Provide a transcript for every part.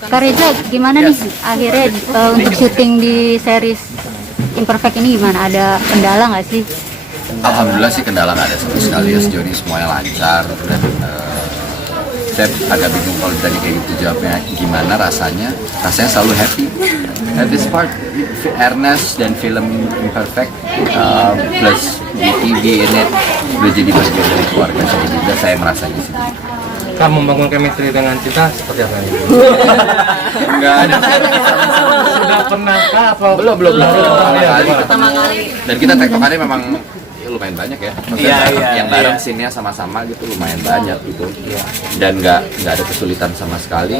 Kak Reza, gimana nih akhirnya untuk syuting di series Imperfect ini gimana? Ada kendala nggak sih? Alhamdulillah sih kendala nggak ada sama sekali ya, sejauh ini semuanya lancar dan saya agak bingung kalau ditanya kayak gitu jawabnya gimana rasanya selalu happy at this part. Ernest dan film Imperfect plus BTV ini udah jadi bagian dari keluarga saya juga, saya merasanya sih. Kamu membangun chemistry dengan Cinta seperti apa ini? Enggak ada. Sudah pernah apa? Belum pertama kali. Dan kita tektokannya memang lumayan banyak ya. Yang bareng scene-nya sama-sama gitu lumayan banyak gitu. Dan nggak ada kesulitan sama sekali.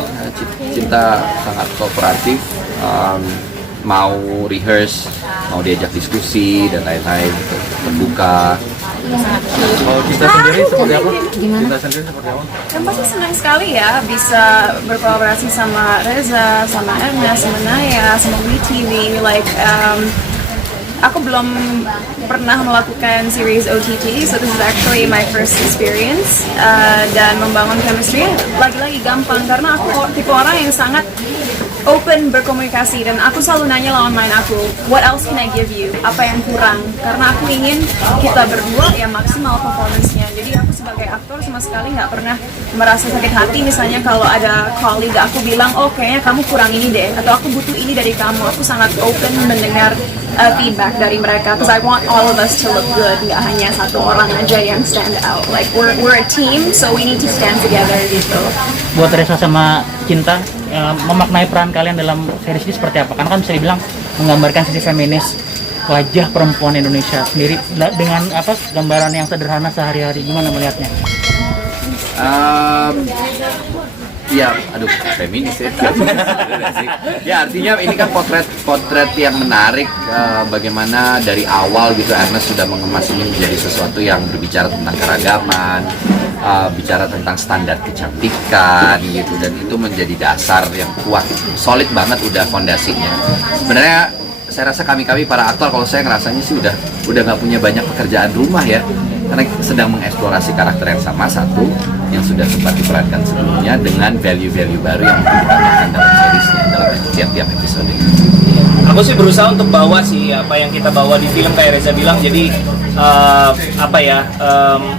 Cinta sangat kooperatif, mau rehearse, mau diajak diskusi dan lain-lain gitu. Terbuka. Kalau Cinta sendiri seperti apa? Gimana? Cinta sendiri seperti apa? Yang pasti senang sekali ya bisa berkolaborasi sama Reza, sama Ernest, sama Naya, sama WeTV. Aku belum pernah melakukan series OTT, so this is actually my first experience. Dan membangun chemistry lagi-lagi gampang karena aku tipe orang yang sangat open berkomunikasi dan aku selalu nanya lawan main aku, what else can I give you? Apa yang kurang? Karena aku ingin kita berdua ya maksimal performance-nya. Jadi aku sebagai aktor sama sekali nggak pernah merasa sakit hati misalnya kalau ada colleague aku bilang, oh kayaknya kamu kurang ini deh, atau aku butuh ini dari kamu. Aku sangat open mendengar feedback dari mereka, because I want all of us to look good, nggak hanya satu orang aja yang stand out. Like we're a team, so we need to stand together gitu. Buat Reza sama Cinta, memaknai peran kalian dalam series ini seperti apa? Karena kan bisa dibilang menggambarkan sisi feminis wajah perempuan Indonesia sendiri dengan apa gambaran yang sederhana sehari-hari. Gimana melihatnya? Ya, aduh, feminis ya. Ya artinya ini kan potret yang menarik, bagaimana dari awal gitu Ernest sudah mengemas ini menjadi sesuatu yang berbicara tentang keragaman, bicara tentang standar kecantikan gitu, dan itu menjadi dasar yang kuat, solid banget udah fondasinya. Sebenarnya saya rasa kami para aktor, kalau saya ngerasanya sih udah nggak punya banyak pekerjaan rumah ya, karena sedang mengeksplorasi karakter yang sama satu yang sudah sempat diperankan sebelumnya dengan value-value baru yang ditambahkan dalam seriesnya, dalam tiap episode. Aku sih berusaha untuk bawa sih apa yang kita bawa di film kayak Reza bilang. Jadi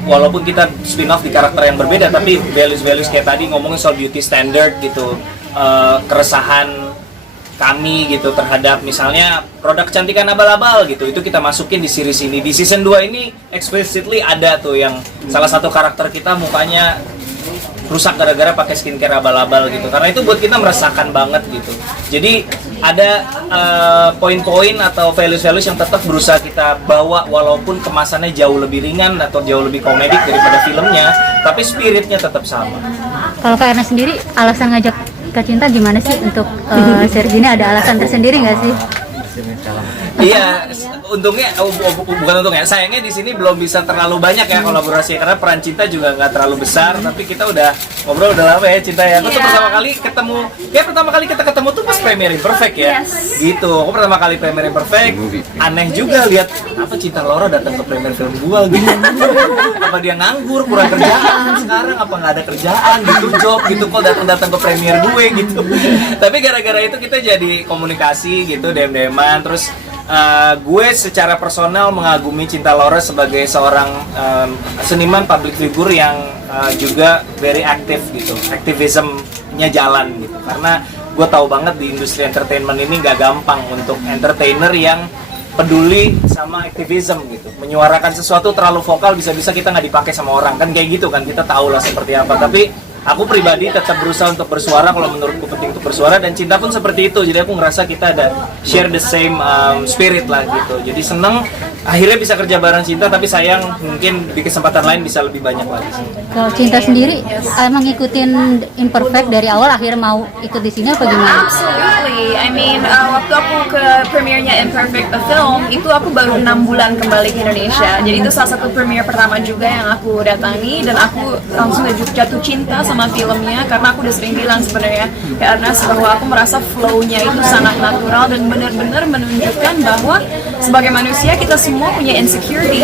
walaupun kita spin off di karakter yang berbeda, tapi values kayak tadi ngomongin soal beauty standard gitu, keresahan kami gitu terhadap misalnya produk kecantikan abal-abal gitu, itu kita masukin di series ini. Di season 2 ini explicitly ada tuh yang salah satu karakter kita mukanya rusak gara-gara pakai skincare abal-abal gitu, karena itu buat kita meresahkan banget gitu. Jadi ada poin-poin atau values yang tetap berusaha kita bawa, walaupun kemasannya jauh lebih ringan atau jauh lebih komedik daripada filmnya, tapi spiritnya tetap sama. Kalau Kak Ernest sendiri, alasan ngajak Kak Cinta gimana sih untuk series ini? Ada alasan tersendiri nggak sih? Iya, untungnya bukan untungnya, sayangnya di sini belum bisa terlalu banyak ya kolaborasi karena peran Cinta juga nggak terlalu besar, tapi kita udah ngobrol udah lama ya Cinta ya. Aku tuh pertama kali kita ketemu tuh pas Premiere Imperfect ya. Gitu. Aku pertama kali Premiere Imperfect, aneh juga lihat apa Cinta Laura datang ke premiere film gua gitu. Apa dia nganggur, kurang kerjaan sekarang, apa nggak ada kerjaan gitu, job gitu kok datang ke premiere gue gitu. Tapi gara-gara itu kita jadi komunikasi gitu, DM-DMan. Terus gue secara personal mengagumi Cinta Laura sebagai seorang seniman public figure yang juga very aktif gitu, aktivismnya jalan gitu. Karena gue tahu banget di industri entertainment ini nggak gampang untuk entertainer yang peduli sama aktivisme gitu, menyuarakan sesuatu terlalu vokal bisa-bisa kita nggak dipakai sama orang kan, kayak gitu kan, kita tahu lah seperti apa. Tapi aku pribadi tetap berusaha untuk bersuara kalau menurutku penting untuk bersuara, dan Cinta pun seperti itu. Jadi aku ngerasa kita ada share the same spirit lah gitu. Jadi seneng akhirnya bisa kerja bareng Cinta, tapi sayang mungkin di kesempatan lain bisa lebih banyak lagi. Kalau Cinta sendiri emang ngikutin Imperfect dari awal akhirnya mau ikut di sini apa gimana? Absolutely. I mean, waktu aku ke premiernya Imperfect a Film, itu aku baru 6 bulan kembali ke Indonesia. Jadi itu salah satu premiere pertama juga yang aku datangi, dan aku langsung jatuh cinta sama filmnya karena aku udah sering bilang sebenarnya ke Ernest bahwa aku merasa flow-nya itu sangat natural dan benar-benar menunjukkan bahwa sebagai manusia kita semua semua punya insecurity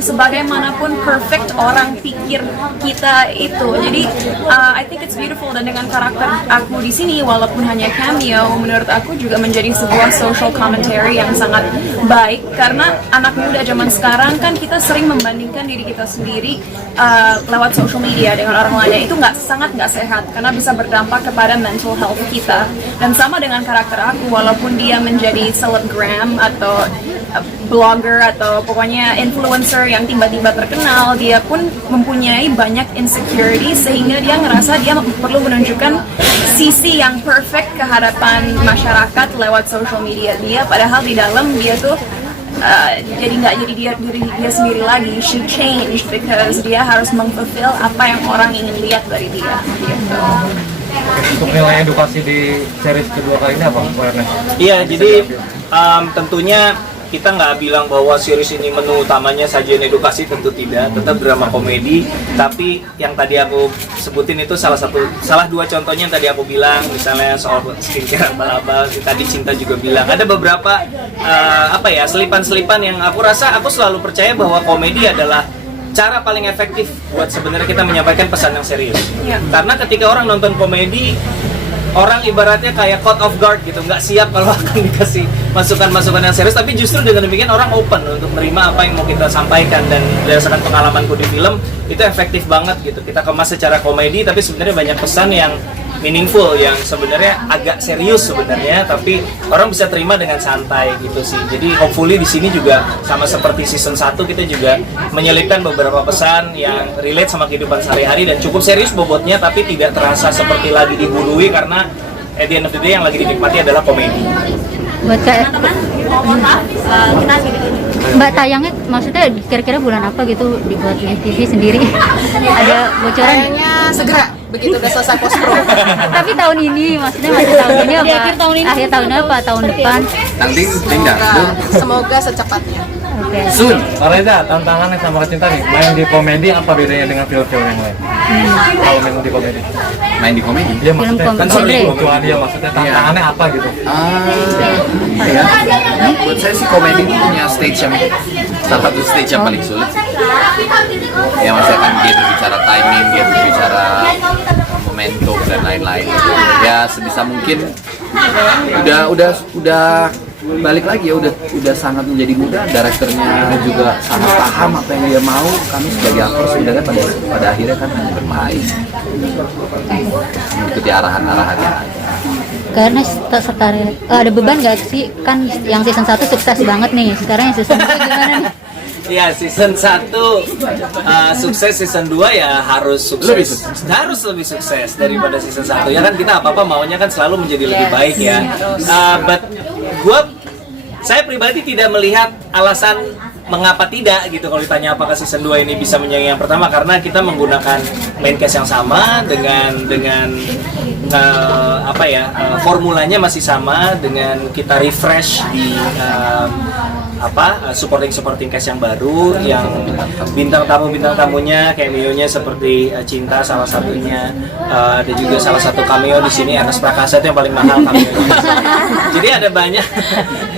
sebagaimanapun perfect orang pikir kita itu. Jadi I think it's beautiful, dan dengan karakter aku di sini walaupun hanya cameo, menurut aku juga menjadi sebuah social commentary yang sangat baik, karena anak muda zaman sekarang kan kita sering membandingkan diri kita sendiri lewat social media dengan orang lain. Itu sangat nggak sehat karena bisa berdampak kepada mental health kita. Dan sama dengan karakter aku, walaupun dia menjadi selebgram atau blogger atau pokoknya influencer yang tiba-tiba terkenal, dia pun mempunyai banyak insecurity sehingga dia ngerasa dia perlu menunjukkan sisi yang perfect ke hadapan masyarakat lewat social media dia, padahal di dalam dia tuh jadi nggak jadi diri dia sendiri lagi. She changed because dia harus memfulfill apa yang orang ingin lihat dari dia gitu. Untuk nilai edukasi di series kedua kali ini apa, Pak Ernest? Iya, jadi tentunya kita nggak bilang bahwa series ini menu utamanya sajian edukasi, tentu tidak, tetap drama komedi. Tapi yang tadi aku sebutin itu salah dua contohnya yang tadi aku bilang, misalnya soal skincare abal-abal, tadi Cinta juga bilang. Ada beberapa selipan-selipan yang aku rasa, aku selalu percaya bahwa komedi adalah cara paling efektif buat sebenarnya kita menyampaikan pesan yang serius. Iya. Karena ketika orang nonton komedi, orang ibaratnya kayak caught off guard gitu, nggak siap kalau akan dikasih masukan-masukan yang serius. Tapi justru dengan demikian orang open untuk menerima apa yang mau kita sampaikan, dan berdasarkan pengalamanku di film itu efektif banget gitu. Kita kemas secara komedi tapi sebenarnya banyak pesan yang meaningful, yang sebenarnya agak serius sebenarnya, tapi orang bisa terima dengan santai gitu sih. Jadi hopefully di sini juga sama seperti season 1 kita juga menyelipkan beberapa pesan yang relate sama kehidupan sehari-hari dan cukup serius bobotnya, tapi tidak terasa seperti lagi diburuhi, karena at the end of the day yang lagi dinikmati adalah komedi. Buat kayak Mbak, tayangnya maksudnya kira-kira bulan apa gitu dibuat di TV sendiri? Ada bocoran? Kayaknya segera begitu udah selesai post pro. Tapi tahun ini, maksudnya masih tahun ini apa? Akhir tahun apa? Tahun depan? Nanti tinggal. Semoga secepatnya. Oke. Soon. Pak Reza, tantangannya sama Cinta nih, main di komedi apa bedanya dengan film-film yang lain? Kalau main di komedi? Main di komedi. Dia maksudnya Film kan komedi. kebutuhan dia, maksudnya tantangannya apa gitu? Buat saya sih komedi itu punya stage yang salah satu stage yang paling sulit. Ya maksudnya kan dia berbicara timing, dia berbicara momentum dan lain-lain. Ya sebisa mungkin udah balik lagi ya, udah sangat menjadi muda, direkturnya juga sangat paham apa yang dia mau. Kami sebagai aktor sebenarnya pada akhirnya kan hanya bermain, mengikuti arahan-arahannya aja. Karena ada beban nggak sih, kan yang season 1 sukses banget nih, sekarang yang season 2 gimana nih? Ya, season 1 sukses, season 2 ya harus sukses. Harus lebih sukses daripada season 1. Ya kan kita apa-apa maunya kan selalu menjadi lebih baik ya. But saya pribadi tidak melihat alasan mengapa tidak gitu kalau ditanya apakah season 2 ini bisa menyaingi yang pertama, karena kita menggunakan main cast yang sama dengan formulanya masih sama, dengan kita refresh di supporting cast yang baru, yang bintang tamunya cameo-nya seperti Cinta salah satunya, ada juga salah satu cameo di sini Ernest Prakasa itu yang paling mahal cameo-nya. Jadi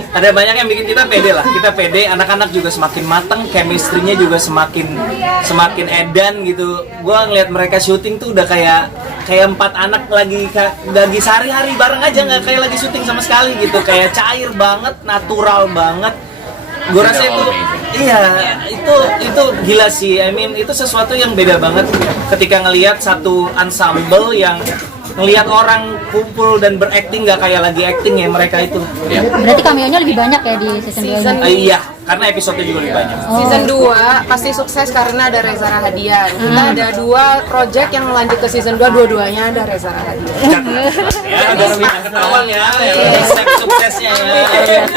ada banyak yang bikin kita pede lah. Kita pede, anak-anak juga semakin matang, chemistry-nya juga semakin edan gitu. Gua ngeliat mereka syuting tuh udah kayak 4 anak lagi sehari-hari bareng aja, nggak kayak lagi syuting sama sekali gitu. Kayak cair banget, natural banget. Gue rasa itu gila sih. I mean itu sesuatu yang beda banget ketika ngelihat satu ensemble yang ngelihat orang kumpul dan berakting nggak kayak lagi acting ya mereka itu. Ya. Berarti cameo-nya lebih banyak ya di season 2 ini? Iya, karena episode juga lebih banyak. Season 2 pasti sukses karena ada Reza Rahadian. Kita ada 2 project yang lanjut ke season 2, dua-duanya ada Reza Rahadian. Ya, ada yang ketahuan ya, resep suksesnya ya. Iya.